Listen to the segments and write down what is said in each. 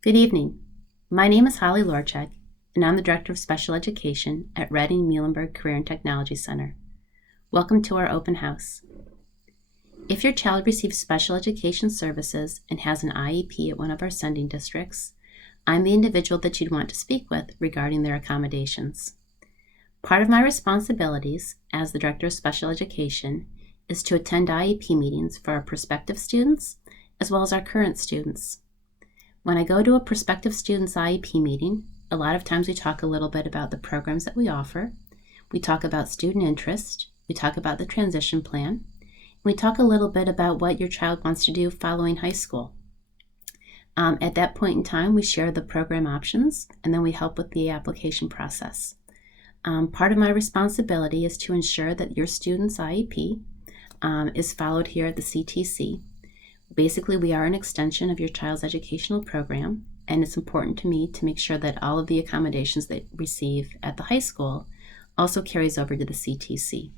Good evening. My name is Holly Lorchek, and I'm the Director of Special Education at Reading-Muhlenberg Career and Technology Center. Welcome to our open house. If your child receives special education services and has an IEP at one of our sending districts, I'm the individual that you'd want to speak with regarding their accommodations. Part of my responsibilities as the Director of Special Education is to attend IEP meetings for our prospective students as well as our current students. When I go to a prospective student's IEP meeting, a lot of times we talk a little bit about the programs that we offer. We talk about student interest. We talk about the transition plan. And we talk a little bit about what your child wants to do following high school. At that point in time, we share the program options, and then we help with the application process. Part of my responsibility is to ensure that your student's IEP is followed here at the CTC. Basically, we are an extension of your child's educational program, and it's important to me to make sure that all of the accommodations they receive at the high school also carries over to the CTC.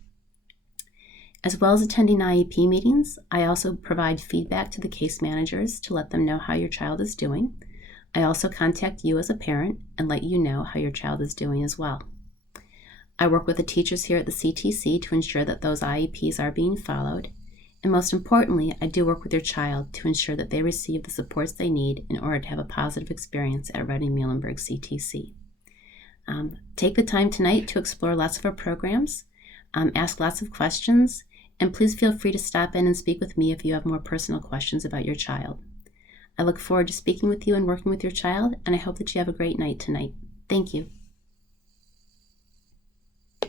As well as attending IEP meetings, I also provide feedback to the case managers to let them know how your child is doing. I also contact you as a parent and let you know how your child is doing as well. I work with the teachers here at the CTC to ensure that those IEPs are being followed. And most importantly, I do work with your child to ensure that they receive the supports they need in order to have a positive experience at Reading-Muhlenberg CTC. Take the time tonight to explore lots of our programs, ask lots of questions, and please feel free to stop in and speak with me if you have more personal questions about your child. I look forward to speaking with you and working with your child, and I hope that you have a great night tonight. Thank you.